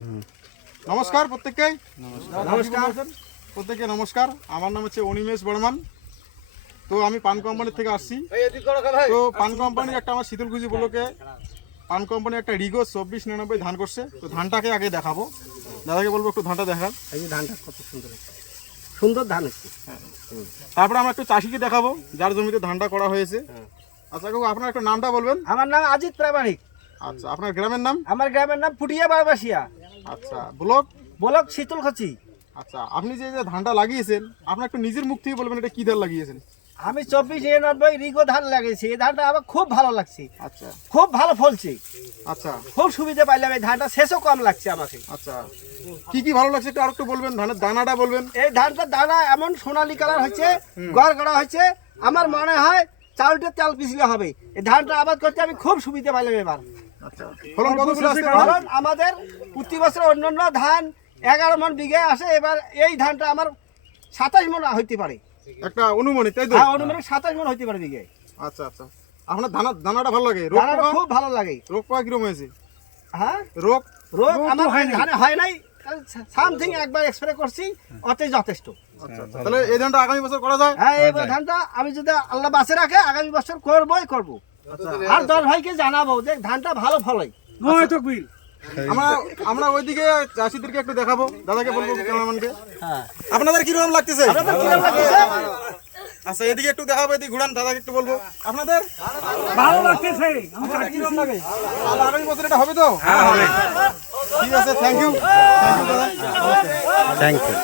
নমস্কার প্রত্যেককে। নমস্কার প্রত্যেককে নমস্কার। আমার নাম হচ্ছে অনিমেষ বর্মন। তো আমি পান কোম্পানি থেকে আসছি। তো পান কোম্পানির একটা আমার শীতলকুচি ব্লকে পান কোম্পানির একটা রিগো 2499 ধান করছে। তো ধানটাকে আগে দেখাবো, দাদাকে বলবো একটু ধানটা দেখান। এই যে ধানটা কত সুন্দর হচ্ছে, সুন্দর ধান হচ্ছে। তারপরে আমরা একটু চাষিকে দেখাবো যার জমিতে ধানটা করা হয়েছে। আচ্ছা কাকু, আপনার একটু নামটা বলবেন। আমার নাম আজিত প্রামাণিক। আচ্ছা, আপনার গ্রামের নাম? আমার গ্রামের নাম পুটিয়া বারবাসিয়া, আচ্ছা, ব্লক? ব্লক শীতলকুচি। আচ্ছা, আপনি যে যে ধানটা লাগিয়েছেন আপনার একটু নিজের মুখ থেকে বলবেন এটা কি ধান লাগিয়েছেন। আমি 2499 রিগো ধান লাগিয়েছি। এই ধানটা আমার খুব ভালো লাগছে, আচ্ছা খুব ভালো ফলছে, আচ্ছা খুব সুবিধা পাইলাম। এই ধানটা শেষও কম লাগছে আমাকে। আচ্ছা, কি কি ভালো লাগছে একটু আরেকটু বলবেন, ধানের দানাটা বলবেন। এই ধানটার দানা এমন সোনালী কালার হচ্ছে, গড় গড়া হচ্ছে। আমার মনে হয় চাউলটা তেল পিছলে হবে। এই ধানটা আবাদ করতে আমি খুব সুবিধা পাইলাম এবার। আচ্ছা, ফলন কতগুলো আসতে পারে? কারণ আমাদের প্রতি বছর অন্যান্য ধান 11 মণ বিঘে আসে, এবার এই ধানটা আমার 27 মণ হইতে পারে। একটা অনুমানিক, তাই তো? হ্যাঁ, অনুমানিক 27 মণ হইতে পারে বিঘে। আচ্ছা আচ্ছা, আপনার দানাটা ভালো লাগে? রোগ ধানটা পোকা? খুব ভালো লাগে। রোগ পোকা কিরকম হয়েছে? হ্যাঁ, রোগ রোগ আমার ধানে হয় নাই। সামথিং একবার স্প্রে করছি, অতই যথেষ্ট। আচ্ছা আচ্ছা, তাহলে এই ধানটা আগামী বছর করা যায়? হ্যাঁ, এই ধানটা আমি যদি আল্লাহ বাঁচে রাখে আগামী বছর করবই করব। আচ্ছা, আর 10 ভাইকে জানাবো যে ধানটা ভালো ফলে। আমরা ওইদিকে চাষিদেরকে একটু দেখাবো, দাদাকে বলবো, ক্যামেরাম্যানকে। হ্যাঁ, আপনাদের কিরকম লাগতেছে? আপনাদের কিরকম লাগতেছে? আচ্ছা, এদিকে একটু দেখাবো, এদিকে ঘুরান, দাদাকে একটু বলবো আপনাদের ভালো লাগতেছে। আপনাদের কিরকম লাগে? আগামী বছর এটা হবে তো? হ্যাঁ হবে। ঠিক আছে, থ্যাংক ইউ দাদা। Thank you.